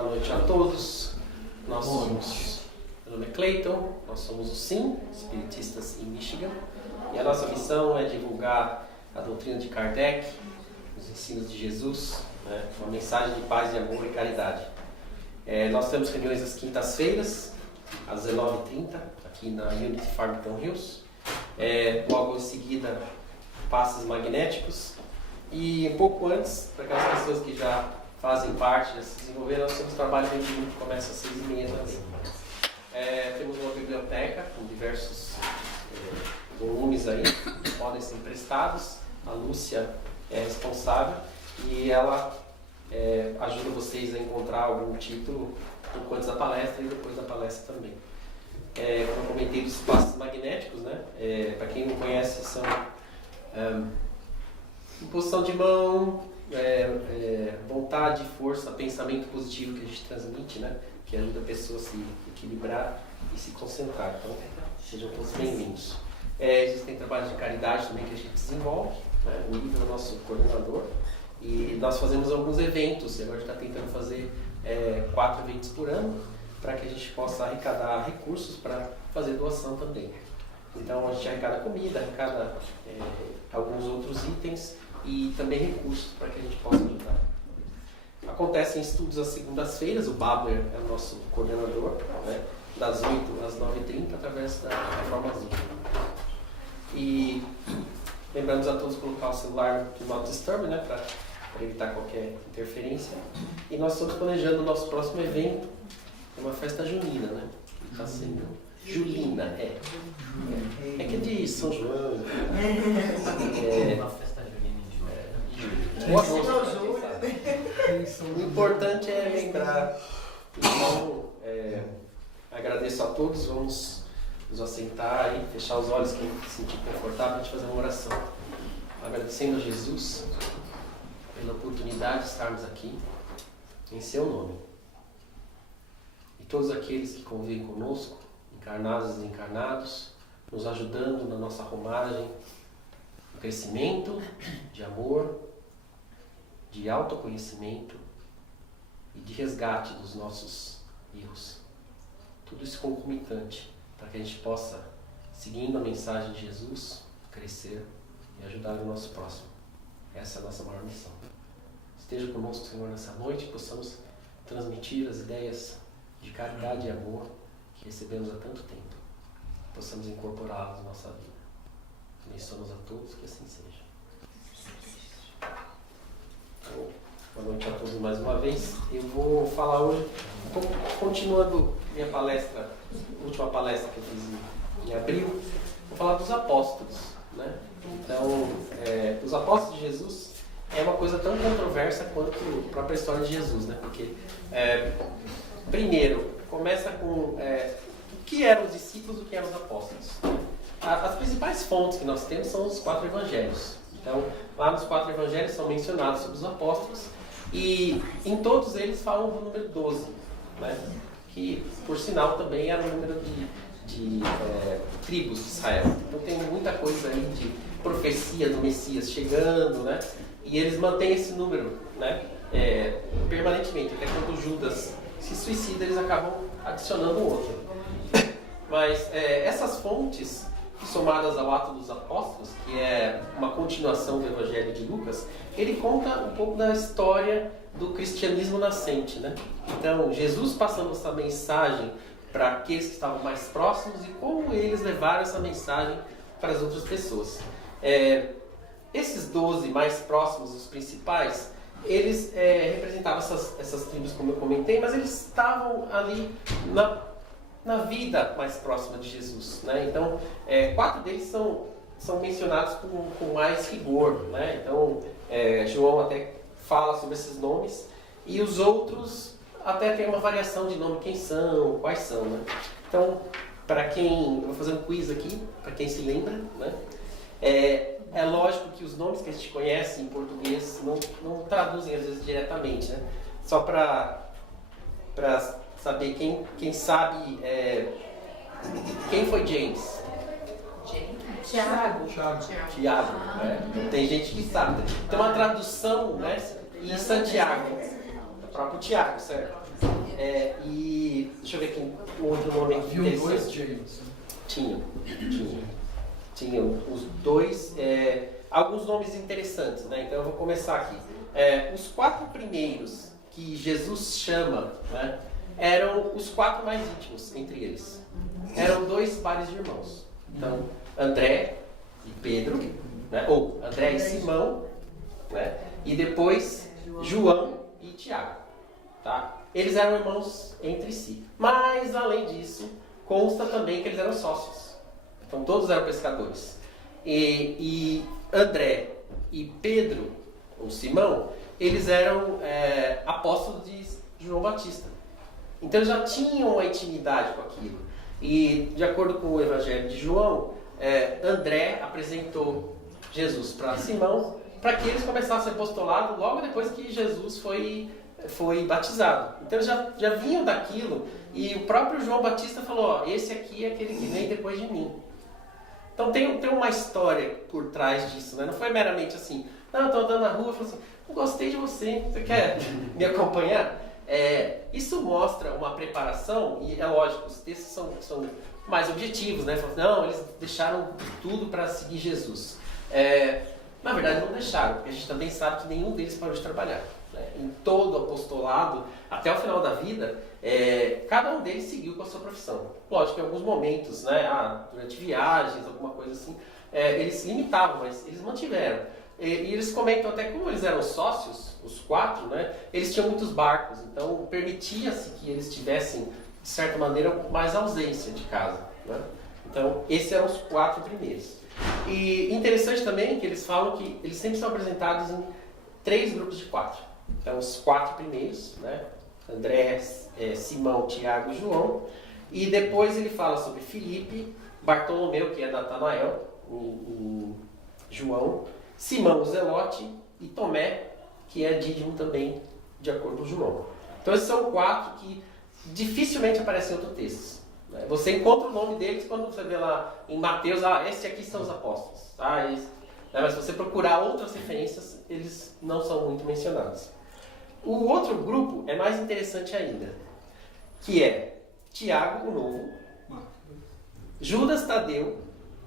Boa noite a todos. Nós somos, meu nome é Clayton, nós somos o SIM, Espiritistas em Michigan, e a nossa missão é divulgar a doutrina de Kardec, os ensinos de Jesus, né, uma mensagem de paz, de amor e caridade. Nós temos reuniões às quintas-feiras, às 19h30, aqui na Unity Farmington Hills. Logo em seguida, passes magnéticos. E um pouco antes, para aquelas pessoas que já fazem parte, já se desenvolveram, nós temos trabalho de que começa às 6h30 também. Temos uma biblioteca com diversos volumes aí, que podem ser emprestados. A Lúcia é responsável e ela ajuda vocês a encontrar algum título um pouco antes da palestra e depois da palestra também. Como eu comentei dos passos magnéticos, né? Para quem não conhece, são imposição de mão, vontade, força, pensamento positivo que a gente transmite, né? Que ajuda a pessoa a se equilibrar e se concentrar. Então, sejam todos bem-vindos. Existem trabalhos de caridade também que a gente desenvolve, né? O Ivo é o nosso coordenador e nós fazemos alguns eventos. E agora a gente está tentando fazer 4 eventos por ano para que a gente possa arrecadar recursos para fazer doação também. Então a gente arrecada comida, arrecada alguns outros itens e também recursos para que a gente possa ajudar. Acontecem estudos às segundas-feiras, o Babler é o nosso coordenador, né, das 8 às 9h30, através da Reformazinha. E lembramos a todos colocar o celular no Not Disturb, né, para evitar qualquer interferência. E nós estamos planejando o nosso próximo evento, é uma festa junina, né? Que está sendo Julina, é que é de São João. Uma festa junina O importante é lembrar. Então, agradeço a todos. Vamos nos assentar e fechar os olhos, quem se sentir confortável, a gente fazer uma oração. Agradecendo a Jesus pela oportunidade de estarmos aqui em seu nome. E todos aqueles que convivem conosco, encarnados e desencarnados, nos ajudando na nossa arrumagem, no crescimento de amor, de autoconhecimento e de resgate dos nossos erros. Tudo isso concomitante, para que a gente possa, seguindo a mensagem de Jesus, crescer e ajudar o nosso próximo. Essa é a nossa maior missão. Esteja conosco, Senhor, nessa noite, que possamos transmitir as ideias de caridade e amor que recebemos há tanto tempo. Possamos incorporá-las na nossa vida. Abençoamos a todos, que assim seja. Então, boa noite a todos mais uma vez. Eu vou falar hoje, continuando minha palestra, última palestra que eu fiz em abril, vou falar dos apóstolos, né? Então, os apóstolos de Jesus é uma coisa tão controversa quanto a própria história de Jesus, né? Porque, primeiro, começa com o que eram os discípulos e o que eram os apóstolos. As principais fontes que nós temos são os 4 evangelhos. Então, lá nos 4 evangelhos são mencionados sobre os apóstolos e em todos eles falam do número 12, né? Que, por sinal, também era o número de tribos de Israel. Então tem muita coisa aí de profecia do Messias chegando, né? E eles mantêm esse número, né? Permanentemente, até quando Judas se suicida, eles acabam adicionando outro. Mas essas fontes, somadas ao Ato dos Apóstolos, que é uma continuação do Evangelho de Lucas, ele conta um pouco da história do cristianismo nascente, né? Então, Jesus passando essa mensagem para aqueles que estavam mais próximos e como eles levaram essa mensagem para as outras pessoas. Esses 12 mais próximos, os principais, eles representavam essas tribos, como eu comentei, mas eles estavam ali na vida mais próxima de Jesus, né? Então, 4 deles são mencionados com mais rigor, né? Então, João até fala sobre esses nomes e os outros até tem uma variação de nome, quem são, quais são, né? Então, para quem... Eu vou fazer um quiz aqui, para quem se lembra, né? É lógico que os nomes que a gente conhece em português não traduzem às vezes diretamente, né? Só para saber quem sabe quem foi James. Tiago. Né? Tem gente que sabe. Tem uma tradução, né? E Santiago. próprio Tiago, certo? E deixa eu ver aqui um outro nome aqui. Viu dois James? Tinha os dois, alguns nomes interessantes, né? Então eu vou começar aqui. Os 4 primeiros que Jesus chama, né, eram os 4 mais íntimos entre eles. Eram 2 pares de irmãos. Então, André e Pedro, né? Ou André e Simão, né? E depois João e Tiago. Tá? Eles eram irmãos entre si. Mas, além disso, consta também que eles eram sócios. Então, todos eram pescadores. E André e Pedro, ou Simão, eles eram apóstolos de João Batista. Então, eles já tinham uma intimidade com aquilo. E, de acordo com o Evangelho de João, André apresentou Jesus para Simão, para que eles começassem o apostolado logo depois que Jesus foi batizado. Então eles já vinham daquilo, e o próprio João Batista falou, esse aqui é aquele que vem depois de mim. Então tem uma história por trás disso, né? Não foi meramente assim, não, eu estou andando na rua e falei assim, eu gostei de você quer me acompanhar? Isso mostra uma preparação, e é lógico, os textos são mais objetivos, né? Não, eles deixaram tudo para seguir Jesus. Na verdade não deixaram, porque a gente também sabe que nenhum deles parou de trabalhar. Né? Em todo o apostolado, até o final da vida, cada um deles seguiu com a sua profissão. Lógico que em alguns momentos, né, durante viagens, alguma coisa assim, eles se limitavam, mas eles mantiveram. E eles comentam até como eles eram sócios, os 4, né, eles tinham muitos barcos, então permitia-se que eles tivessem, de certa maneira, mais ausência de casa. Né? Então, esses eram os 4 primeiros. E interessante também que eles falam que eles sempre são apresentados em 3 grupos de 4. Então, os 4 primeiros, né? André, Simão, Tiago e João. E depois ele fala sobre Filipe, Bartolomeu, que é Natanael, em João, Simão, o Zelote, e Tomé, que é Dídimo também, de acordo com João. Então, esses são 4 que dificilmente aparecem em outro texto. Você encontra o nome deles quando você vê lá em Mateus, esses aqui são os apóstolos. Mas se você procurar outras referências, eles não são muito mencionados. O outro grupo é mais interessante ainda, que é Tiago, o Novo, Judas Tadeu,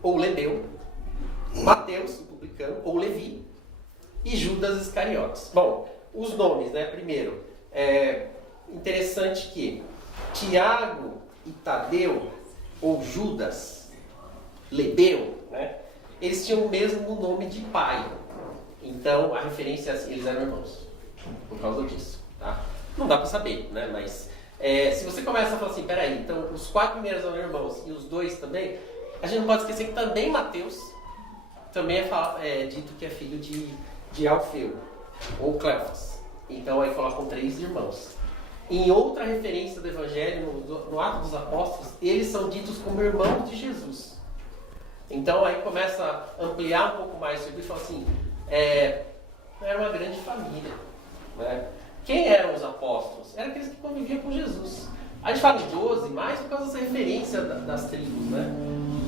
ou Lebeu, Mateus, o publicano, ou Levi, e Judas Iscariotes. Bom, os nomes, né? Primeiro, interessante que Tiago e Tadeu, ou Judas, Lebeu, né? Eles tinham o mesmo nome de pai. Então, a referência é assim, eles eram irmãos. Por causa disso. Tá? Não dá para saber, né? Mas se você começa a falar assim, peraí, então os 4 primeiros eram irmãos e os 2 também, a gente não pode esquecer que também Mateus também é dito que é filho de Alfeu, ou Cleofas. Então aí colocam 3 irmãos. Em outra referência do Evangelho, no Ato dos Apóstolos, eles são ditos como irmãos de Jesus. Então aí começa a ampliar um pouco mais sobre isso e fala assim, era uma grande família. Né? Quem eram os apóstolos? Eram aqueles que conviviam com Jesus. A gente fala de 12, mais por causa dessa referência das tribos. Né?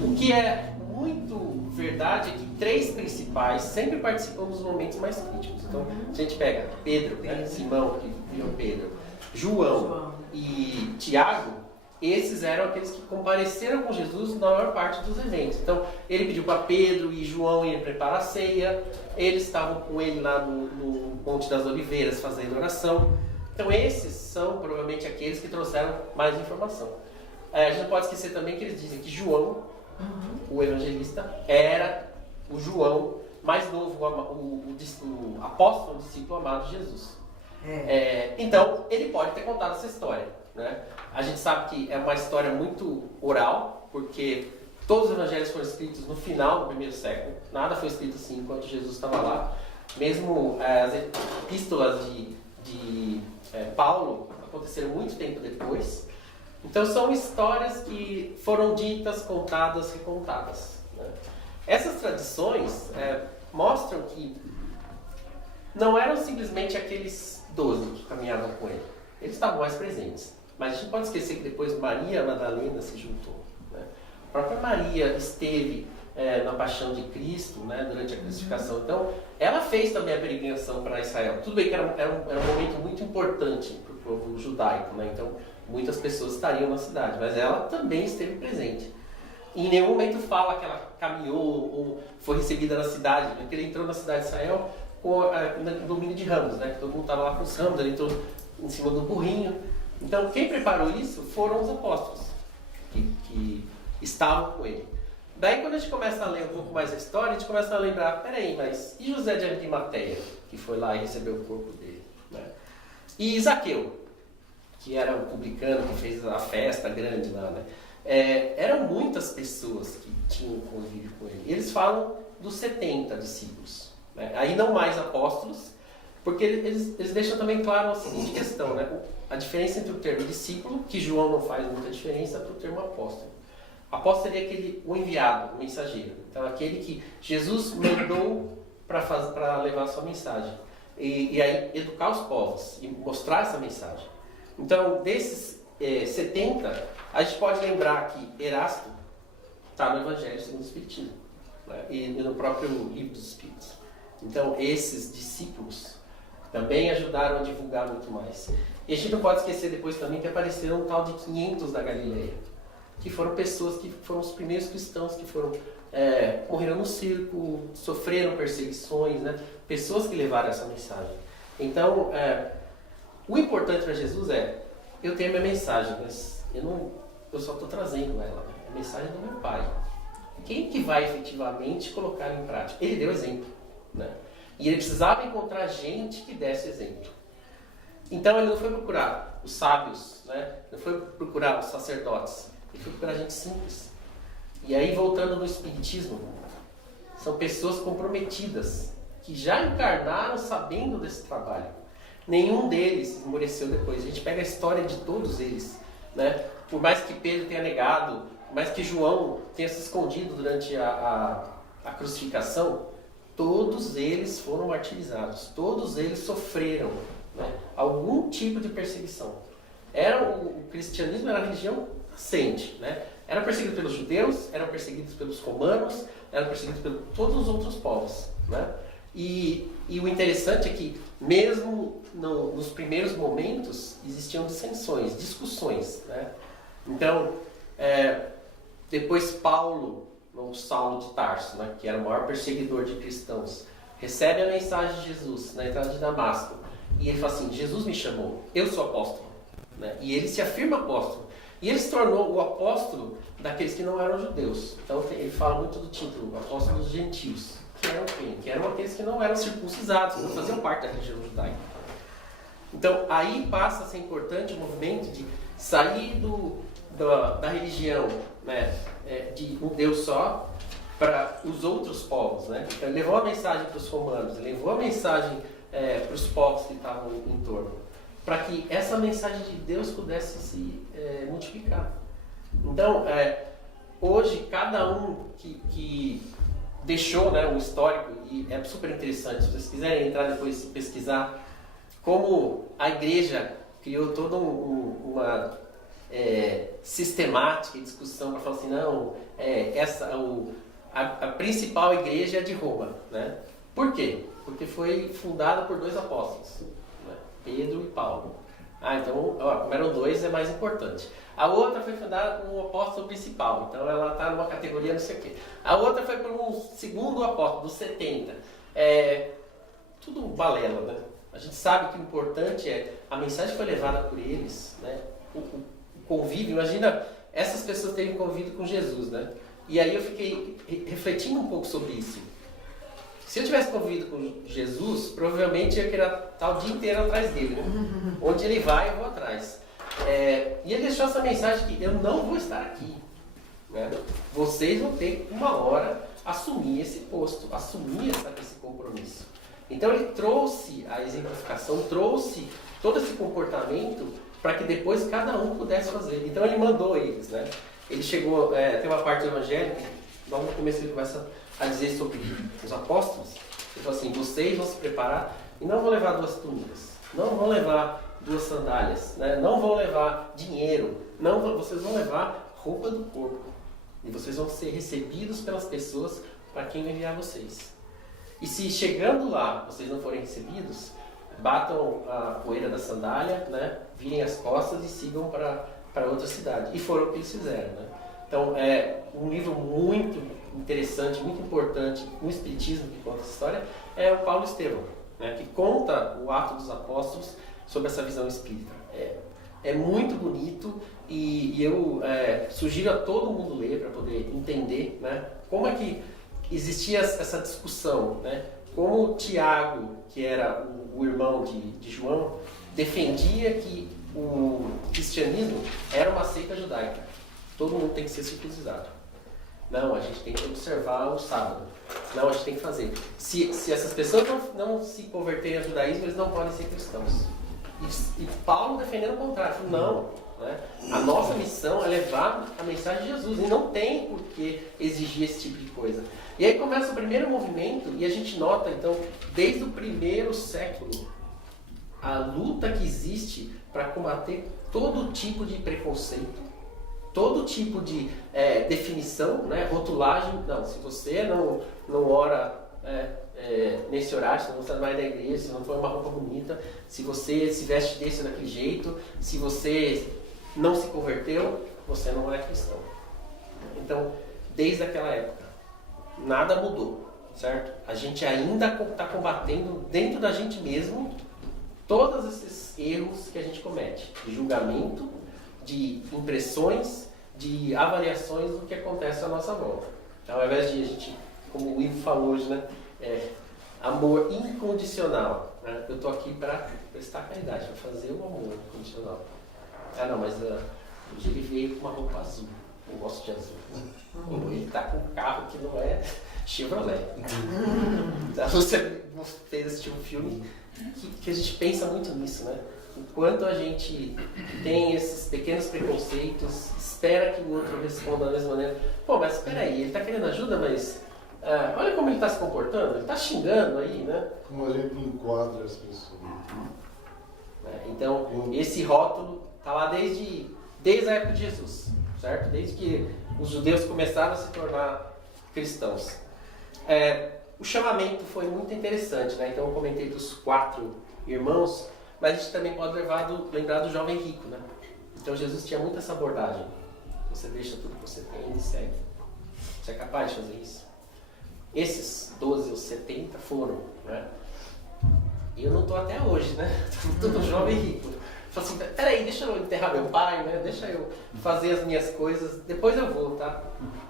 O que é muito verdade é que 3 principais sempre participam dos momentos mais críticos. Então, a gente pega Pedro, né? Simão, que virou Pedro, João e Tiago, esses eram aqueles que compareceram com Jesus na maior parte dos eventos. Então, ele pediu para Pedro e João irem preparar a ceia. Eles estavam com ele lá no Monte das Oliveiras fazendo oração. Então, esses são provavelmente aqueles que trouxeram mais informação. A gente não pode esquecer também que eles dizem que João, o evangelista, era o João mais novo, o apóstolo, o discípulo amado de Jesus. Então, ele pode ter contado essa história. Né? A gente sabe que é uma história muito oral, porque todos os evangelhos foram escritos no final do primeiro século. Nada foi escrito assim enquanto Jesus estava lá. Mesmo as epístolas de Paulo aconteceram muito tempo depois. Então são histórias que foram ditas, contadas, recontadas. Né? Essas tradições mostram que não eram simplesmente aqueles 12 que caminhavam com ele. Eles estavam mais presentes. Mas a gente pode esquecer que depois Maria Madalena se juntou. Né? A própria Maria esteve na paixão de Cristo, né, durante a crucificação. Então, ela fez também a peregrinação para Israel. Tudo bem que era um momento muito importante para o povo judaico, né? Então, muitas pessoas estariam na cidade, mas ela também esteve presente. E em nenhum momento fala que ela caminhou ou foi recebida na cidade, né? Porque ele entrou na cidade de Israel com o domínio de ramos, né? Todo mundo estava lá com os ramos, ele entrou em cima do burrinho. Então, quem preparou isso foram os apóstolos que estavam com ele. Daí, quando a gente começa a ler um pouco mais a história, a gente começa a lembrar, peraí, mas e José de Arimateia, que foi lá e recebeu o corpo dele? Né? E Zaqueu, que era um publicano, que fez a festa grande lá, né? Eram muitas pessoas que tinham convívio com ele. E eles falam dos 70 discípulos. Né? Aí não mais apóstolos, porque eles deixam também claro a seguinte questão, né? A diferença entre o termo discípulo, que João não faz muita diferença, para o termo apóstolo. Apóstolo seria o enviado, o mensageiro. Então, aquele que Jesus mandou para levar a sua mensagem. E aí, educar os povos e mostrar essa mensagem. Então, desses 70, a gente pode lembrar que Erasto está no Evangelho segundo o Espiritismo, né? E no próprio Livro dos Espíritos. Então, esses discípulos também ajudaram a divulgar muito mais. E a gente não pode esquecer depois também que apareceram um tal de 500 da Galileia, que foram pessoas que foram os primeiros cristãos que foram morreram no circo, sofreram perseguições, né? Pessoas que levaram essa mensagem. Então, o importante para Jesus eu tenho a minha mensagem, mas eu só estou trazendo ela, né? A mensagem do meu Pai. Quem que vai efetivamente colocar em prática? Ele deu exemplo, né? E ele precisava encontrar gente que desse exemplo. Então ele não foi procurar os sábios, né? Não foi procurar os sacerdotes. Ele foi procurar gente simples. E aí, voltando no Espiritismo, são pessoas comprometidas, que já encarnaram sabendo desse trabalho. Nenhum deles esmoreceu depois. A gente pega a história de todos eles, né? Por mais que Pedro tenha negado, por mais que João tenha se escondido durante a crucificação, todos eles foram martirizados, todos eles sofreram, né, algum tipo de perseguição. O cristianismo era a religião nascente, né? Eram perseguidos pelos judeus, eram perseguidos pelos romanos, eram perseguidos por todos os outros povos, né? E o interessante é que, mesmo nos primeiros momentos, existiam dissensões, discussões, né? Então, depois Paulo, ou Saulo de Tarso, né, que era o maior perseguidor de cristãos, recebe a mensagem de Jesus na entrada de Damasco. E ele fala assim, Jesus me chamou, eu sou apóstolo. Né? E ele se afirma apóstolo. E ele se tornou o apóstolo daqueles que não eram judeus. Então ele fala muito do título, apóstolo dos gentios. Que eram quem? Que eram aqueles que não eram circuncidados, que não faziam parte da religião judaica. Então aí passa a ser importante o movimento de sair da religião, né, de um Deus só para os outros povos. Né? Então ele levou a mensagem para os romanos, ele levou a mensagem para os povos que estavam em torno, para que essa mensagem de Deus pudesse se multiplicar. Então, hoje, cada um que deixou, né, um histórico, e é super interessante, se vocês quiserem entrar depois e pesquisar, como a igreja criou toda uma sistemática e discussão para falar assim, não, a principal igreja é de Roma. Né? Por quê? Porque foi fundada por 2 apóstolos, né? Pedro e Paulo. Então, como eram 2, é mais importante. A outra foi fundada por um apóstolo principal, então ela está numa categoria não sei o quê. A outra foi por um segundo apóstolo, dos 70. Tudo balela, né? A gente sabe que o importante a mensagem que foi levada por eles, né? O convívio. Imagina essas pessoas terem convívio com Jesus, né? E aí eu fiquei refletindo um pouco sobre isso. Se eu tivesse convivido com Jesus, provavelmente eu ia querer estar o dia inteiro atrás dele, né? Onde ele vai, eu vou atrás. E ele deixou essa mensagem que eu não vou estar aqui. Né? Vocês vão ter uma hora assumir esse posto, assumir esse compromisso. Então ele trouxe a exemplificação, trouxe todo esse comportamento para que depois cada um pudesse fazer. Então ele mandou eles. Né? Ele chegou, tem uma parte do Evangelho, logo no começo ele começa a dizer sobre os apóstolos. Ele falou assim, vocês vão se preparar e não vão levar 2 túnicas, não vão levar 2 sandálias, né? Não vão levar dinheiro, vocês vão levar roupa do corpo. E vocês vão ser recebidos pelas pessoas para quem vai enviar vocês. E se chegando lá vocês não forem recebidos, batam a poeira da sandália, né? Virem as costas e sigam para outra cidade. E foram o que eles fizeram, né? Então é um livro muito interessante, muito importante no Espiritismo que conta essa história, é o Paulo Estevão, né? Que conta o Ato dos Apóstolos sobre essa visão espírita. É muito bonito e eu sugiro a todo mundo ler para poder entender, né? Como é que existia essa discussão, né? Como o Tiago, que era o irmão de João, defendia que o cristianismo era uma seita judaica. Todo mundo tem que ser circuncidado. Não, a gente tem que observar o sábado. Não, a gente tem que fazer. Se essas pessoas não se converterem ao judaísmo, eles não podem ser cristãos. E Paulo defendendo o contrário. Não, né? A nossa missão é levar a mensagem de Jesus. E não tem por que exigir esse tipo de coisa. E aí começa o primeiro movimento e a gente nota, então, desde o primeiro século, a luta que existe para combater todo tipo de preconceito, todo tipo de definição, né, rotulagem. Não, se você não ora nesse horário, se não sai mais da igreja, se não põe uma roupa bonita, se você se veste desse ou daquele jeito, se você não se converteu, você não é cristão. Então, desde aquela época, nada mudou, certo? A gente ainda está combatendo dentro da gente mesmo todos esses erros que a gente comete, de julgamento, de impressões, de avaliações do que acontece à nossa volta. Então, ao invés de a gente, como o Ivo falou hoje, né, amor incondicional, né? Eu estou aqui para prestar caridade, para fazer o amor incondicional. Ah, não, mas hoje ele veio com uma roupa azul. Eu gosto de azul. Ele está com um carro que não é Chevrolet. Então, você fez assistir um filme que a gente pensa muito nisso, né? Enquanto a gente tem esses pequenos preconceitos, espera que o outro responda da mesma maneira. Pô, mas espera aí, ele está querendo ajuda, mas olha como ele está se comportando, ele está xingando aí, né? Como a gente enquadra as pessoas. Então, esse rótulo está lá desde a época de Jesus, certo? Desde que os judeus começaram a se tornar cristãos. O chamamento foi muito interessante, né? Então eu comentei dos 4 irmãos, mas a gente também pode lembrar do jovem rico, né? Então Jesus tinha muito essa abordagem. Você deixa tudo que você tem e segue. Você é capaz de fazer isso? Esses 12 ou 70 foram, né? E eu não estou até hoje, né? Todo jovem rico. Falo assim, peraí, deixa eu enterrar meu pai, né? Deixa eu fazer as minhas coisas, depois eu vou, tá?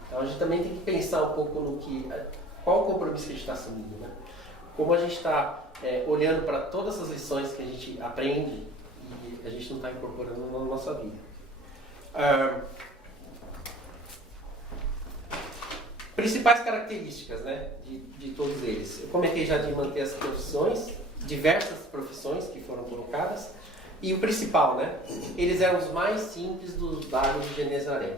Então a gente também tem que pensar um pouco no que... Qual o compromisso que a gente está assumindo, né? Como a gente está olhando para todas as lições que a gente aprende e a gente não está incorporando na nossa vida. Principais características, né, de todos eles. Eu comentei já de manter as profissões, diversas profissões que foram colocadas. E o principal, né? Eles eram os mais simples dos vagos de Genezaré.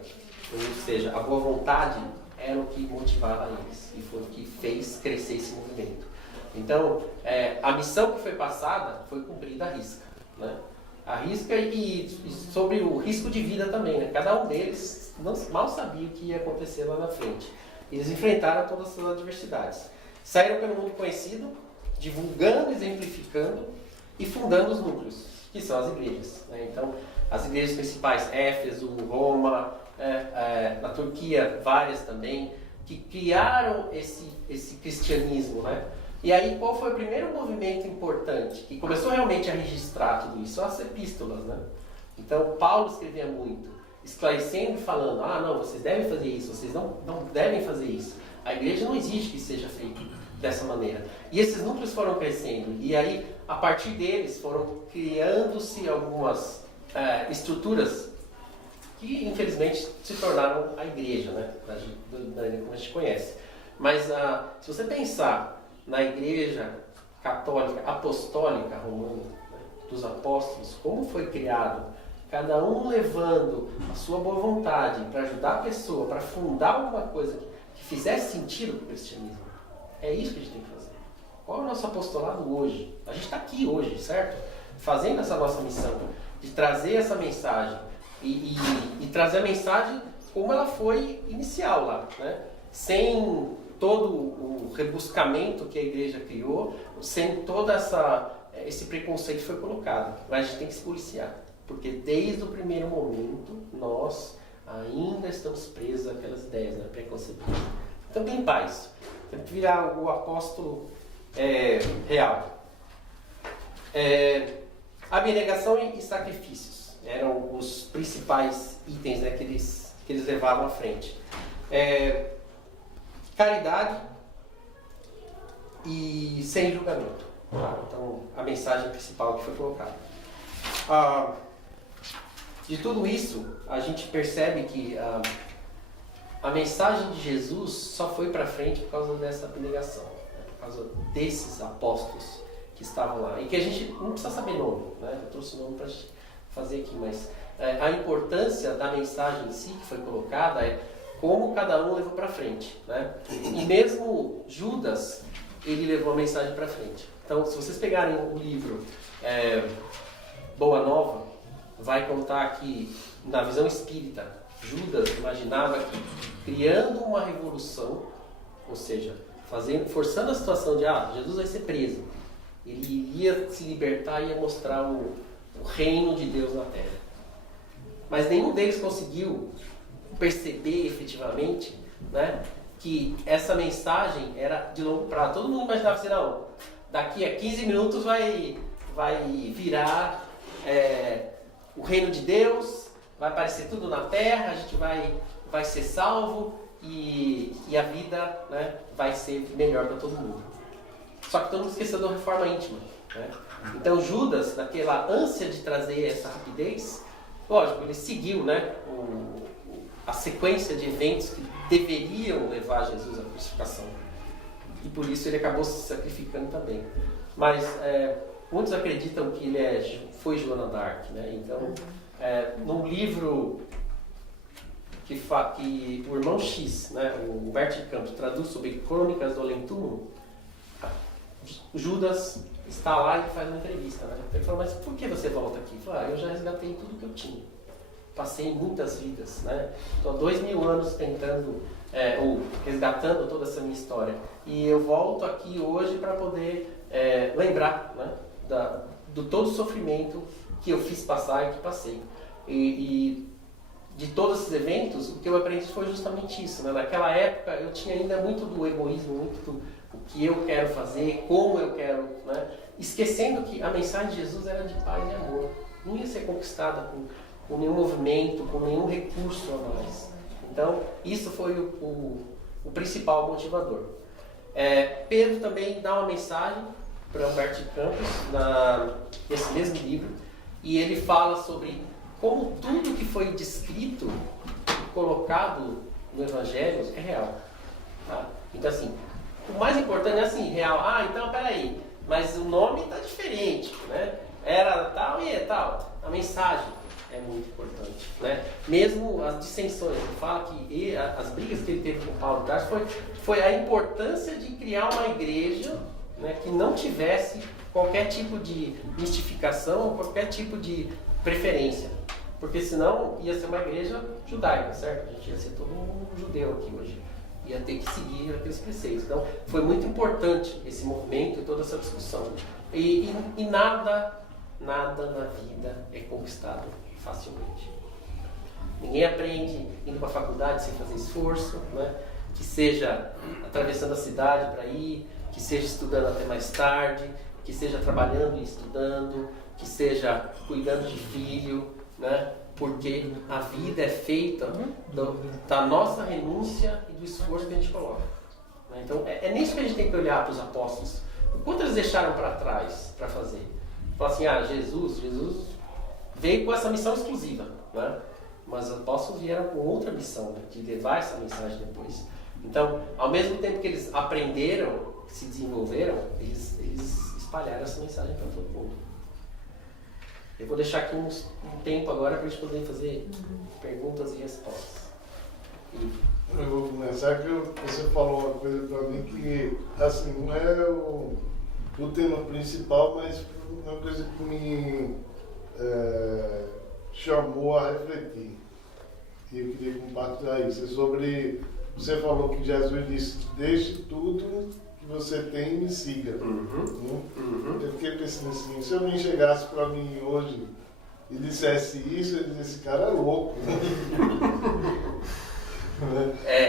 Ou seja, a boa vontade era o que motivava eles e foi o que fez crescer esse movimento. Então, a missão que foi passada foi cumprida à risca, né? À risca e sobre o risco de vida também, né? Cada um deles mal sabia o que ia acontecer lá na frente. Eles enfrentaram todas essas adversidades. Saíram pelo mundo conhecido, divulgando, exemplificando e fundando os núcleos, que são as igrejas, né? Então, as igrejas principais, Éfeso, Roma, na Turquia, várias também, que criaram esse cristianismo, né? E aí, qual foi o primeiro movimento importante que começou realmente a registrar tudo isso? São as epístolas, né? Então, Paulo escrevia muito, esclarecendo e falando, não, vocês devem fazer isso, vocês não devem fazer isso. A igreja não exige que seja feito dessa maneira. E esses núcleos foram crescendo, e aí, a partir deles, foram criando-se algumas estruturas que, infelizmente, se tornaram a igreja, né? Como a gente conhece. Mas, se você pensar na igreja católica, apostólica romana, né, dos apóstolos, como foi criado, cada um levando a sua boa vontade para ajudar a pessoa, para fundar alguma coisa que fizesse sentido para o cristianismo. É isso que a gente tem que fazer. Qual é o nosso apostolado hoje? A gente está aqui hoje, certo? Fazendo essa nossa missão de trazer essa mensagem e trazer a mensagem como ela foi inicial lá, né? Sem todo o rebuscamento que a igreja criou, sem todo esse preconceito que foi colocado. Mas a gente tem que se policiar, porque desde o primeiro momento nós ainda estamos presos àquelas ideias, né, preconceituosas. Então tem paz. Tem que virar o apóstolo real. Abnegação e sacrifícios eram os principais itens, né, que eles levavam à frente. Caridade e sem julgamento. Então, a mensagem principal que foi colocada. De tudo isso, a gente percebe que a mensagem de Jesus só foi para frente por causa dessa abnegação, né? Por causa desses apóstolos que estavam lá. E que a gente não precisa saber nome, né? Eu trouxe o nome para fazer aqui, mas a importância da mensagem em si que foi colocada é como cada um levou para frente, né? E mesmo Judas, ele levou a mensagem para frente. Então, se vocês pegarem o livro Boa Nova, vai contar que, na visão espírita, Judas imaginava que, criando uma revolução, ou seja, forçando a situação de Jesus vai ser preso, ele iria se libertar e ia mostrar o reino de Deus na Terra. Mas nenhum deles conseguiu perceber efetivamente, né, que essa mensagem era de longo prazo. Todo mundo imaginava assim, não, daqui a 15 minutos vai virar o reino de Deus, vai aparecer tudo na terra, a gente vai ser salvo e a vida, né, vai ser melhor para todo mundo. Só que todo mundo esqueceu da reforma íntima, né? Então Judas, naquela ânsia de trazer essa rapidez, lógico, ele seguiu, né, a sequência de eventos que deveriam levar Jesus à crucificação. E por isso ele acabou se sacrificando também. Mas muitos acreditam que ele foi Joana d'Arc, né? Então, num livro que o irmão X, né, o Humberto de Campos, traduz sobre Crônicas do Além-Túmulo, Judas está lá e faz uma entrevista, né? Ele fala, mas por que você volta aqui? Ele fala, eu já resgatei tudo que eu tinha. Passei muitas vidas, né? Estou há 2000 anos tentando, ou resgatando toda essa minha história. E eu volto aqui hoje para poder lembrar, né, do todo o sofrimento que eu fiz passar e que passei. E de todos esses eventos, o que eu aprendi foi justamente isso, né? Naquela época eu tinha ainda muito do egoísmo, muito do o que eu quero fazer, como eu quero, né? Esquecendo que a mensagem de Jesus era de paz e amor. Não ia ser conquistada com nenhum movimento, com nenhum recurso a mais. Então, isso foi o principal motivador. Pedro também dá uma mensagem para Humberto de Campos, nesse mesmo livro, e ele fala sobre como tudo que foi descrito, colocado no Evangelho, é real. Tá? Então, assim, o mais importante é assim, real. Então, peraí, mas o nome está diferente, né? Era tal e tal. A mensagem é muito importante, né? Mesmo as dissensões, ele fala que as brigas que ele teve com Paulo de Tarso foi a importância de criar uma igreja, né, que não tivesse qualquer tipo de mistificação, qualquer tipo de preferência, porque senão ia ser uma igreja judaica, certo? A gente ia ser todo um judeu aqui hoje, ia ter que seguir aqueles preceitos. Então foi muito importante esse movimento e toda essa discussão. E nada na vida é conquistado facilmente. Ninguém aprende indo para a faculdade sem fazer esforço, né? Que seja atravessando a cidade para ir, que seja estudando até mais tarde, que seja trabalhando e estudando, que seja cuidando de filho, né? Porque a vida é feita da nossa renúncia e do esforço que a gente coloca. Né? Então é nisso que a gente tem que olhar para os apóstolos. O quanto eles deixaram para trás para fazer? Falar assim, Jesus veio com essa missão exclusiva, né? Mas os apóstolos vieram com outra missão, né? De levar essa mensagem depois. Então, ao mesmo tempo que eles aprenderam, se desenvolveram, eles espalharam essa mensagem para todo mundo. Eu vou deixar aqui um tempo agora para a gente poder fazer perguntas e respostas. Eu vou começar que você falou uma coisa para mim que, assim, não é o tema principal, mas uma coisa que me chamou a refletir. e eu queria compartilhar isso. É sobre, você falou que Jesus disse, deixe tudo que você tem e me siga. Eu fiquei pensando assim, se alguém chegasse para mim hoje e dissesse isso, eu disse, esse cara é louco.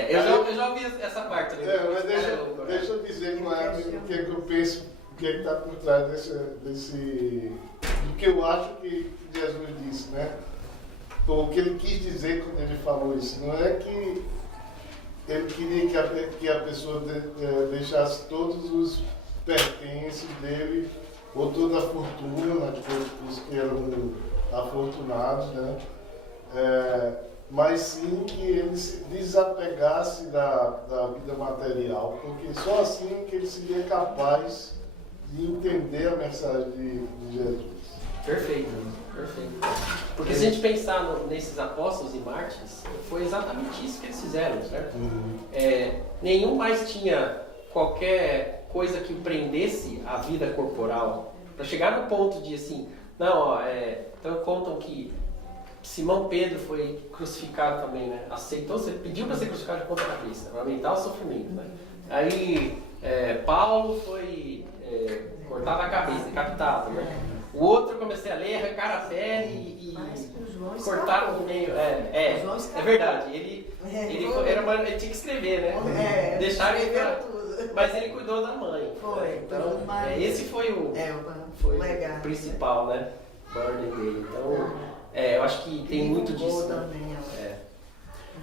Eu já ouvi essa parte. Mas deixa eu dizer o que é que eu penso, o que é que está por trás do que eu acho que Jesus disse, né? Ou o que ele quis dizer quando ele falou isso. Não é que ele queria que a pessoa deixasse todos os pertences dele, ou toda a fortuna, os que eram afortunados, né? Mas sim que ele se desapegasse da vida material, porque só assim que ele seria capaz de entender a mensagem de Jesus. Perfeito. Porque se a gente pensar nesses apóstolos e mártires, foi exatamente isso que eles fizeram, certo? Nenhum mais tinha qualquer coisa que prendesse a vida corporal, para chegar no ponto de assim, então contam que Simão Pedro foi crucificado também, né? Aceitou, você pediu para ser crucificado de ponta cabeça, para aumentar o sofrimento, né? Aí Paulo foi cortado a cabeça, decapitado, né? O outro, eu comecei a ler, arrancaram a pele e cortaram no meio. É verdade. Ele tinha que escrever, né? Deixaram ele pra... Mas ele cuidou da mãe. Então, esse foi o principal, né? Burden dele. Então, eu acho que tem muito disso. Né?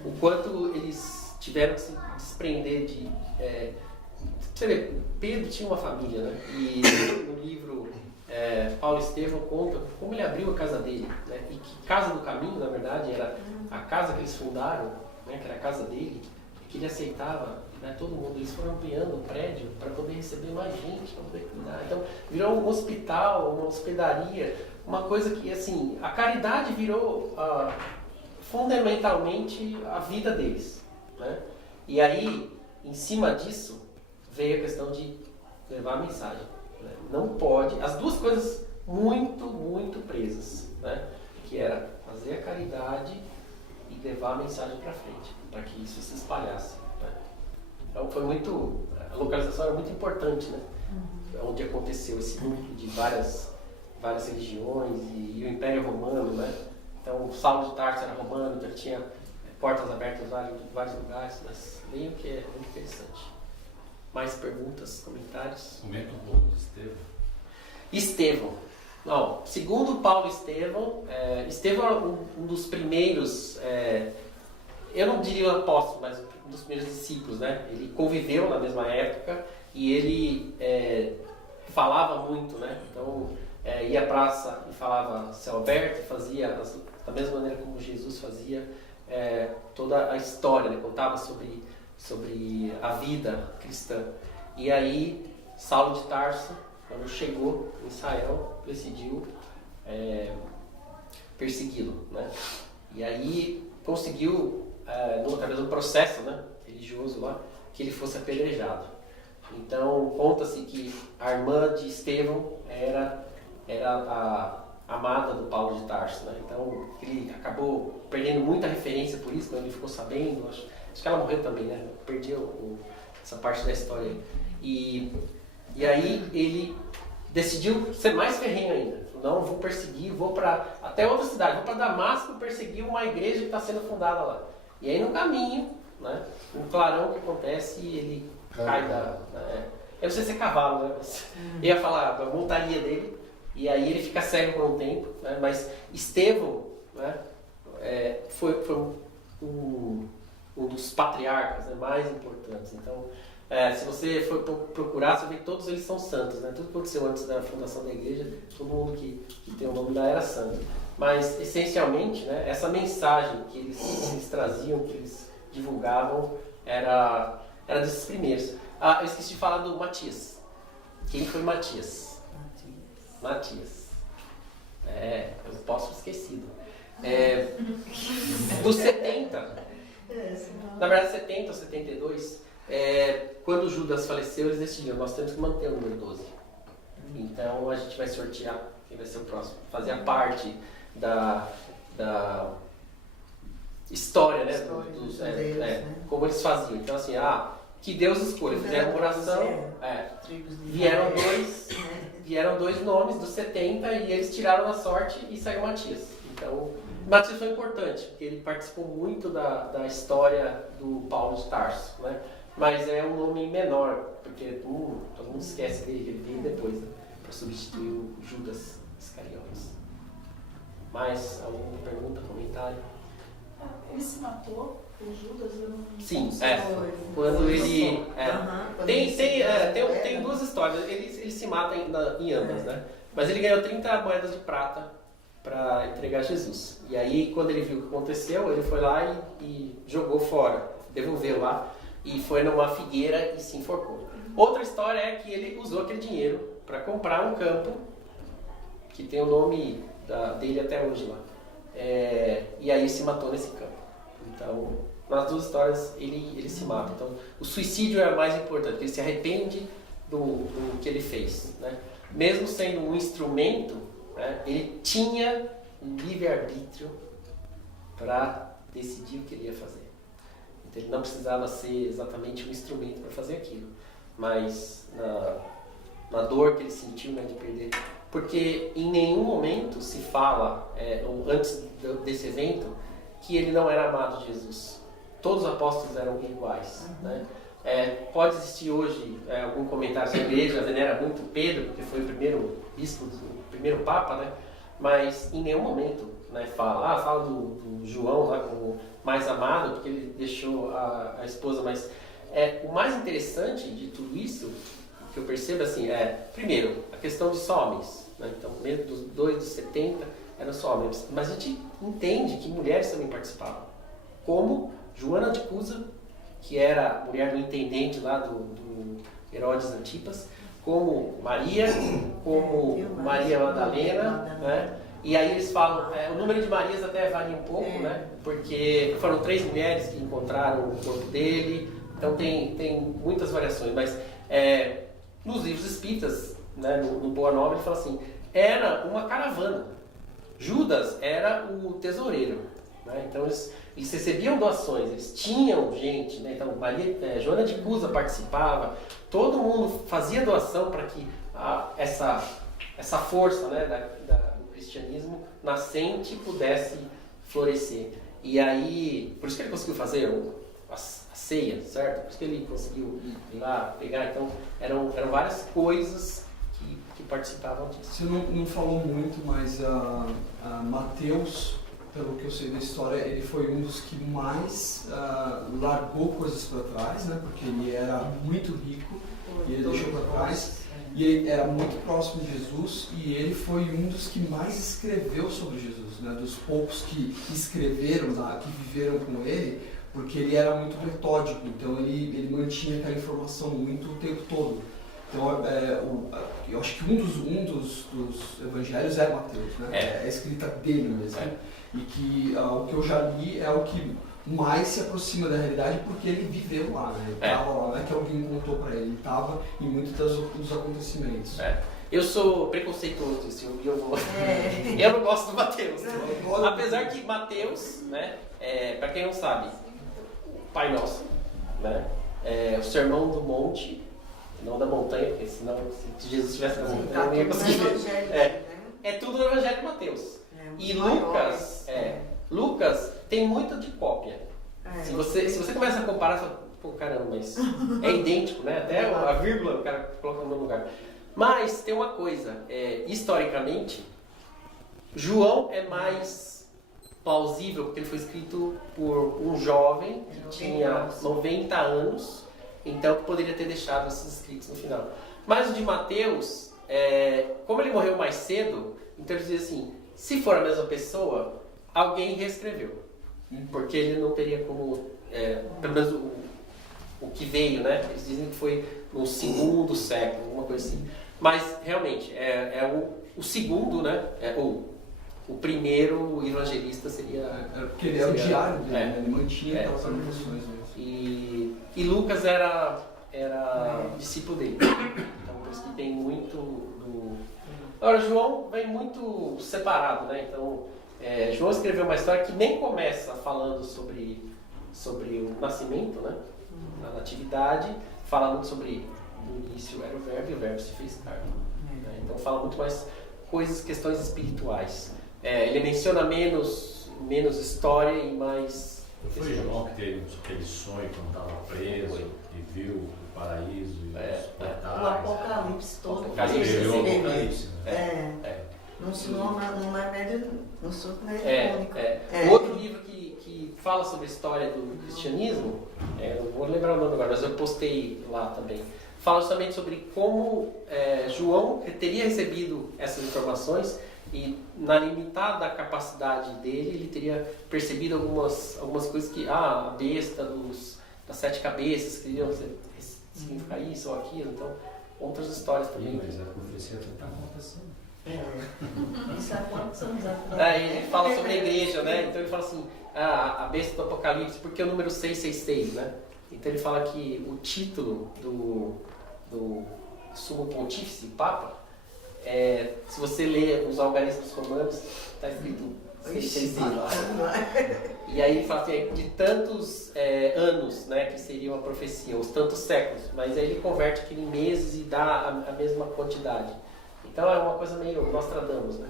O quanto eles tiveram que se desprender de... Você vê, Pedro tinha uma família, né? E no livro Paulo Estevão conta como ele abriu a casa dele, né? E que Casa do Caminho, na verdade, era a casa que eles fundaram, né? Que era a casa dele, que ele aceitava, né? Todo mundo. Eles foram ampliando o prédio para poder receber mais gente, para poder cuidar. Então, virou um hospital, uma hospedaria, uma coisa que, assim, a caridade virou fundamentalmente a vida deles, né? E aí, em cima disso, veio a questão de levar a mensagem. Né? Não pode, as duas coisas muito presas, né? Que era fazer a caridade e levar a mensagem para frente, para que isso se espalhasse. Né? Então foi a localização era muito importante, né? Onde aconteceu esse núcleo de várias religiões e o Império Romano, né? Então Saulo de Tarso era romano, então ele tinha portas abertas em vários lugares, mas veio que é muito interessante. Mais perguntas, comentários? Como é que o povo de Estevão. Não, segundo Paulo Estevão, Estevão é um dos primeiros, eu não diria apóstolo, mas um dos primeiros discípulos, né? Ele conviveu na mesma época e ele falava muito, né? Então, ia à praça e falava céu aberto, fazia da mesma maneira como Jesus fazia toda a história, né? Contava sobre a vida cristã. E aí, Saulo de Tarso, quando chegou em Israel, decidiu persegui-lo, né? E aí conseguiu, através do processo, né, religioso lá, que ele fosse apedrejado. Então, conta-se que a irmã de Estevão era a amada do Paulo de Tarso, né? Então, ele acabou perdendo muita referência por isso, quando ele ficou sabendo. Acho que ela morreu também, né? Perdeu essa parte da história aí. E aí ele decidiu ser mais ferrenho ainda. Não, vou perseguir, vou para até outra cidade, vou para Damasco perseguir uma igreja que está sendo fundada lá. E aí no caminho, né, um clarão que acontece e ele cai da... eu não sei se é cavalo, né? Eu ia falar a montaria dele, e aí ele fica cego por um tempo, né? Mas Estevão, né, foi um dos patriarcas, né, mais importantes. Então, se você for procurar, você vê que todos eles são santos, né? Tudo que aconteceu antes da fundação da igreja, todo mundo que tem o nome lá era santo. Mas, essencialmente, né, essa mensagem que eles traziam, que eles divulgavam, era desses primeiros. Eu esqueci de falar do Matias. Quem foi Matias? Matias. Eu posso ter esquecido. Dos 70, na verdade 70 ou 72, quando Judas faleceu, eles decidiram, nós temos que manter o número 12. Então a gente vai sortear quem vai ser o próximo. Fazia parte história, né? História dos judeus, né? Como eles faziam. Então, assim, que Deus escolha. Fizeram uma oração, Tribos de vieram Israel. vieram 2 nomes dos 70 e eles tiraram a sorte e saiu Matias. Então, Matias foi importante, porque ele participou muito da história do Paulo de Tarso, né? Mas é um nome menor, porque todo mundo esquece dele, ele veio depois, né? Para substituir o Judas Iscariotes. Mais alguma pergunta, comentário? Ele se matou, o Judas? Eu não Sim, sei. quando ele... Quando Tem 2 histórias, ele se mata em ambas, né? Mas ele ganhou 30 moedas de prata para entregar Jesus. E aí, quando ele viu o que aconteceu, ele foi lá e jogou fora, devolveu lá, e foi numa figueira e se enforcou. Outra história é que ele usou aquele dinheiro para comprar um campo, que tem o nome dele até hoje lá. E aí se matou nesse campo. Então, nas 2 histórias, ele se mata. Então, o suicídio é a mais importante, porque ele se arrepende do que ele fez, né? Mesmo sendo um instrumento, né, ele tinha um livre-arbítrio para decidir o que ele ia fazer. Então, ele não precisava ser exatamente um instrumento para fazer aquilo. Mas na dor que ele sentiu, né, de perder. Porque em nenhum momento se fala, antes desse evento, que ele não era amado de Jesus. Todos os apóstolos eram iguais, né? Pode existir hoje algum comentário sobre a igreja, venera muito Pedro, porque foi o primeiro bispo, o primeiro papa, né? Mas em nenhum momento, né, fala do João lá como mais amado, porque ele deixou a esposa, mas o mais interessante de tudo isso, que eu percebo assim, primeiro, a questão de só homens, né? Então, mesmo dos 2 dos 70, eram só homens, mas a gente entende que mulheres também participavam, como Joana de Cusa, que era mulher do intendente lá do Herodes Antipas, como Maria, como Maria Madalena, né? E aí eles falam, o número de Marias até varia um pouco, né? Porque foram 3 mulheres que encontraram o corpo dele, então tem muitas variações, mas nos livros espíritas, né, no Boa Nova, ele fala assim, era uma caravana. Judas era o tesoureiro, né? Então eles recebiam doações, eles tinham gente, né? Então Joana de Cusa participava, todo mundo fazia doação para que essa força, né, do cristianismo nascente pudesse florescer. E aí, por isso que ele conseguiu fazer a ceia, certo? Por isso que ele conseguiu ir lá pegar. Então eram várias coisas que participavam disso. Você não falou muito, mas Mateus, pelo que eu sei da história, ele foi um dos que mais largou coisas para trás, né? Porque ele era muito rico e ele deixou para trás. E ele era muito próximo de Jesus e ele foi um dos que mais escreveu sobre Jesus, né? Dos poucos que escreveram, que viveram com ele, porque ele era muito metódico, então ele mantinha aquela informação muito o tempo todo. Então, eu acho que um dos evangelhos é Mateus, né? É a escrita dele mesmo. E que o que eu já li é o que mais se aproxima da realidade, porque ele viveu lá, né? Ele estava lá, não é que alguém contou para ele, ele estava em muitos dos acontecimentos. Eu sou preconceituoso, Silvio, e eu vou. Eu não gosto do Mateus. Apesar que Mateus, né, para quem não sabe, o Pai Nosso, né, o Sermão do Monte, não da montanha, porque senão se Jesus estivesse na montanha, eu não ia conseguir ver. É tudo no Evangelho de Mateus. E Lucas tem muito de cópia. Se você começa a comparar, você fala, pô, caramba, mas é idêntico, né? Até a vírgula o cara coloca no mesmo lugar. Mas tem uma coisa, historicamente, João é mais plausível, porque ele foi escrito por um jovem que tinha 90 anos, então poderia ter deixado esses escritos no final. Mas o de Mateus, como ele morreu mais cedo, então ele diz assim, se for a mesma pessoa, alguém reescreveu. Porque ele não teria como, pelo menos o que veio, né? Eles dizem que foi no 2º século, alguma coisa assim. Mas, realmente, o segundo, né? O primeiro evangelista seria... Porque ele é o diário dele, né? Ele mantinha aquelas anotações mesmo. E Lucas era discípulo dele. Então, por isso que tem muito do... Agora, João vem muito separado, né? Então, João escreveu uma história que nem começa falando sobre o nascimento, né? A natividade, fala muito sobre no início era o verbo e o verbo se fez carne. Né? Então fala muito mais questões espirituais. Ele menciona menos história e mais... Foi João que teve aquele sonho quando estava preso e viu o paraíso e os portais. O Apocalipse todo. Apocalipse, Escreveu o sim. Apocalipse, né? Não é médio, não sou médio único. Outro livro que fala sobre a história do cristianismo, não vou lembrar o nome agora, mas eu postei lá também. Fala justamente sobre como João teria recebido essas informações e na limitada capacidade dele, ele teria percebido algumas coisas que a besta das 7 cabeças queriam significar isso ou aquilo, então outras histórias também. Mas a profecia está acontecendo. Isso há quantos anos atrás? Ele fala sobre a igreja, né? Então ele fala assim, a besta do Apocalipse, porque o número 666, né? Então ele fala que o título do Sumo Pontífice, Papa, se você ler os algarismos romanos, está escrito 666 lá. E aí ele fala assim, de tantos anos, né, que seria uma profecia, os tantos séculos, mas aí ele converte aquilo em meses e dá a mesma quantidade. Então é uma coisa meio Nostradamus, né?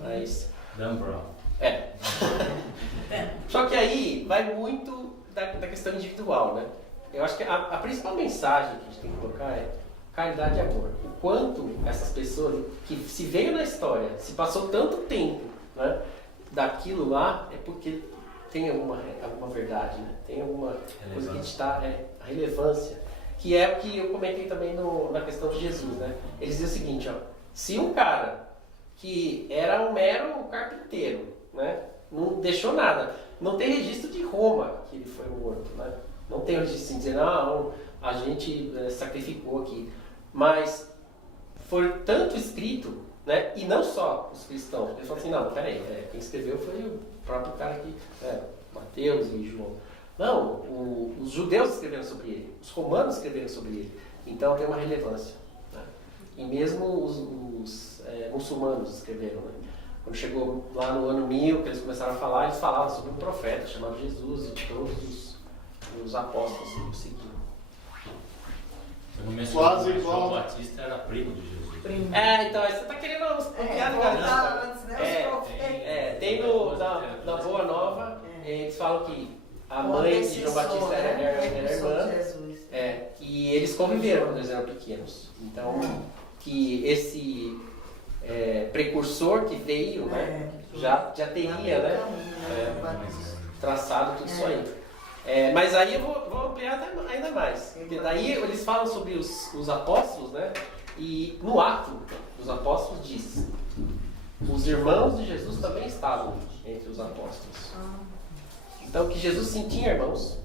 Mas... Dan Brown. Só que aí vai muito da questão individual, né? Eu acho que a principal mensagem que a gente tem que colocar é caridade e amor. O quanto essas pessoas que se veio na história, se passou tanto tempo, né, daquilo lá, é porque tem alguma verdade, né? Tem alguma coisa que a gente está... a relevância. Que é o que eu comentei também na questão de Jesus, né? Ele dizia o seguinte, se um cara que era um mero carpinteiro, né, não deixou nada, não tem registro de Roma que ele foi morto, né? Não tem registro de dizer, não, a gente sacrificou aqui. Mas foi tanto escrito, né? E não só os cristãos. Eles falam assim, não, peraí, quem escreveu foi o próprio cara aqui, Mateus e João. Não, os judeus escreveram sobre ele, os romanos escreveram sobre ele. Então tem uma relevância. Né? E mesmo os muçulmanos escreveram. Né? Quando chegou lá no ano 1000, que eles começaram a falar, eles falavam sobre um profeta chamado Jesus e todos os apóstolos que o seguiam. Eu não mencionei, Quase mas igual. João Batista era primo de Jesus. Então, aí você está querendo copiar no tem na Boa Nova, eles falam que a mãe de João Batista era irmã, e eles conviveram quando eles eram pequenos. Então, que esse precursor que veio, né, já teria, né, traçado tudo isso aí. Mas aí eu vou ampliar ainda mais. Porque daí eles falam sobre os apóstolos, né? E no ato dos apóstolos diz: os irmãos de Jesus também estavam entre os apóstolos. Então que Jesus sim tinha irmãos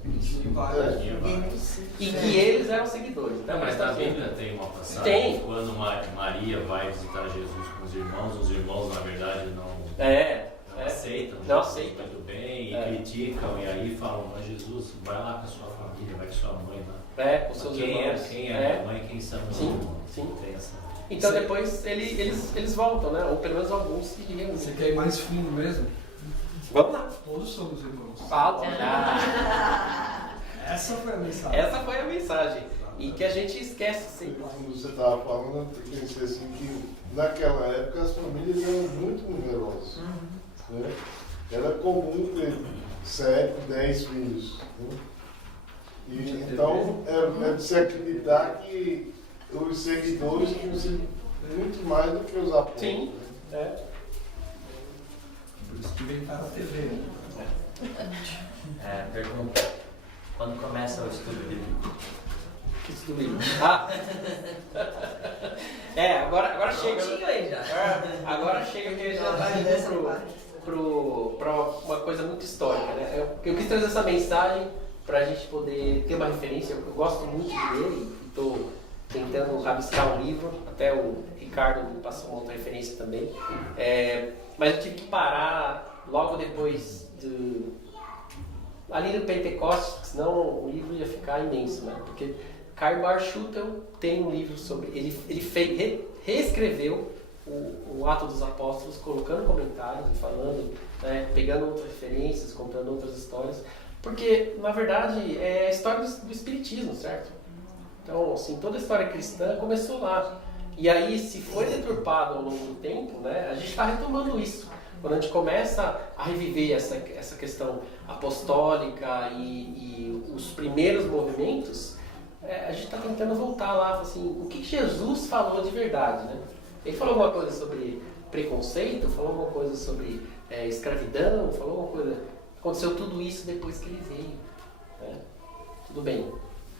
e que eles eram seguidores. Então, Mas na Bíblia tem uma passagem que quando Maria vai visitar Jesus com os irmãos na verdade não aceitam, não aceitam muito bem e criticam, e aí falam, mas Jesus, vai lá com a sua família, vai com sua mãe lá. Com seus irmãos. Quem é a mãe, quem são os irmãos. Sim. Tem essa... Então depois eles voltam, né? Ou pelo menos alguns se reúnem. Você quer ir mais fundo mesmo? Vamos lá. Todos somos irmãos. Fala. Essa foi a mensagem. Essa foi a mensagem. E que a gente esquece sempre. Quando você estava falando, eu pensei assim que naquela época as famílias eram muito numerosas. Né? Era comum ter 7, 10 filhos. Né? E, então é de se acreditar que os seguidores fossem muito mais do que os apóstolos. Sim. Por isso que inventaram a TV. Né? Pergunta: quando começa o estudo bíblico? Que estudo bíblico? Agora chega. Agora chega que a gente já está indo para uma coisa muito histórica, né? Eu quis trazer essa mensagem para a gente poder ter uma referência. Eu gosto muito de ler e estou tentando rabiscar um livro. Até o Ricardo me passou uma outra referência também. Mas eu tive que parar logo depois ali no Pentecostes, senão o livro ia ficar imenso, né? Porque Karl Marx Schutel tem um livro sobre... Ele reescreveu o Ato dos Apóstolos colocando comentários e falando, né, pegando outras referências, contando outras histórias, porque, na verdade, é a história do Espiritismo, certo? Então, assim, toda a história cristã começou lá. E aí, se foi deturpado ao longo do tempo, né, a gente está retomando isso. Quando a gente começa a reviver essa questão apostólica e os primeiros movimentos, a gente está tentando voltar lá, assim, o que Jesus falou de verdade, né? Ele falou alguma coisa sobre preconceito, falou alguma coisa sobre escravidão, falou alguma coisa... Aconteceu tudo isso depois que ele veio, né? Tudo bem,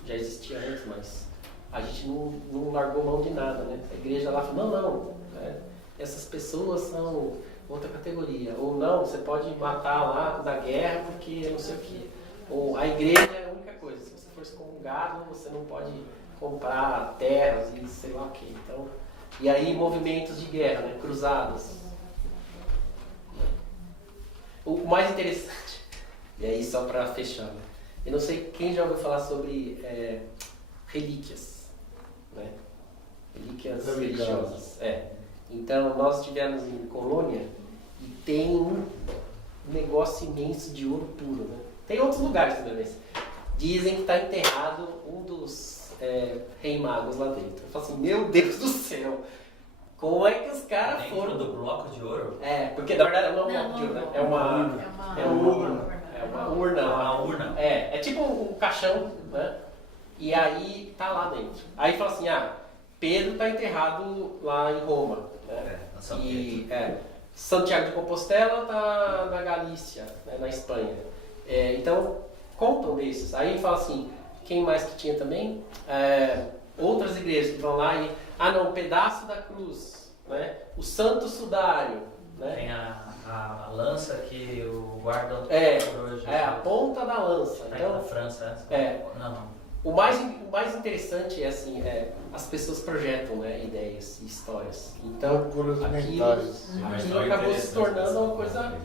já existia antes, mas a gente não largou mão de nada, né? A igreja lá falou, não, né? Essas pessoas são outra categoria. Ou não, você pode matar lá da guerra porque não sei o quê. Ou a igreja é a única coisa. Se você for excomungado, você não pode comprar terras e sei lá o quê. Então, e aí movimentos de guerra, né? Cruzadas. O mais interessante, e aí só para fechar, né? Eu não sei quem já ouviu falar sobre relíquias, né? Relíquias religiosas. Então, nós estivemos em Colônia e tem um negócio imenso de ouro puro, né? Tem outros lugares também, mas dizem que está enterrado um dos rei magos lá dentro. Eu falo assim, meu Deus do céu, como é que os caras foram... do bloco de ouro? Porque na verdade não é um bloco de ouro, né? É uma urna. É tipo um caixão, né? E aí tá lá dentro. Aí fala assim, Pedro está enterrado lá em Roma, né? Santiago de Compostela está na Galícia, né? Na Espanha. Então, contam desses. Aí fala assim, quem mais que tinha também? Outras igrejas que vão lá e... um pedaço da cruz, né? O Santo Sudário, né? Tem a lança que o guardam hoje. A ponta da lança. Tá então, na França, Não. O mais interessante é assim, as pessoas projetam, né, ideias e histórias. Então, aquilo acabou se tornando uma coisa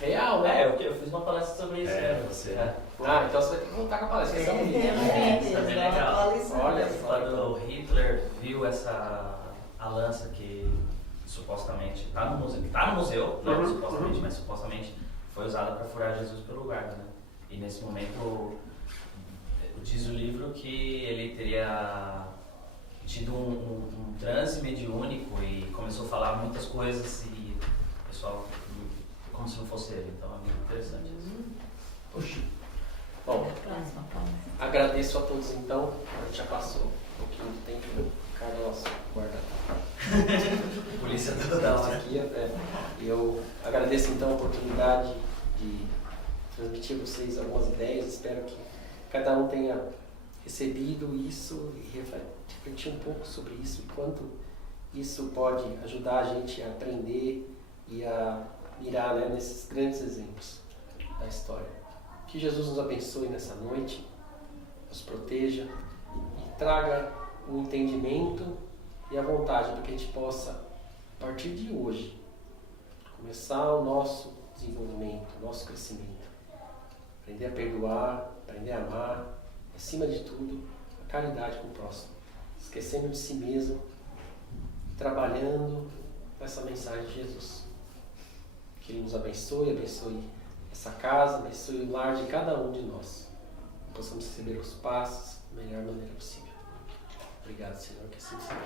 real, né? Eu fiz uma palestra sobre isso. Você. Então você vai ter que voltar com a palestra. Essa é bem legal. Olha, quando Hitler viu a lança que supostamente está no museu, não supostamente, mas supostamente foi usada para furar Jesus pelo guarda, né? E nesse momento diz o livro que ele teria tido um transe mediúnico e começou a falar muitas coisas e o pessoal como se não fosse ele. Então é muito interessante isso. Puxa. Bom, agradeço a todos então. A gente já passou um pouquinho de tempo. Cara, nosso guarda. Polícia toda hora. Aqui, eu agradeço então a oportunidade de transmitir a vocês algumas ideias. Espero que cada um tenha recebido isso e refletir um pouco sobre isso e quanto isso pode ajudar a gente a aprender e a mirar, né, nesses grandes exemplos da história. Que Jesus nos abençoe nessa noite, nos proteja e traga o entendimento e a vontade para que a gente possa, a partir de hoje, começar o nosso desenvolvimento, o nosso crescimento. Aprender a perdoar, aprender a amar, acima de tudo, a caridade com o próximo. Esquecendo de si mesmo, trabalhando com essa mensagem de Jesus. Que Ele nos abençoe essa casa, abençoe o lar de cada um de nós. Que possamos receber os passos da melhor maneira possível. Obrigado, Senhor, que assim seja.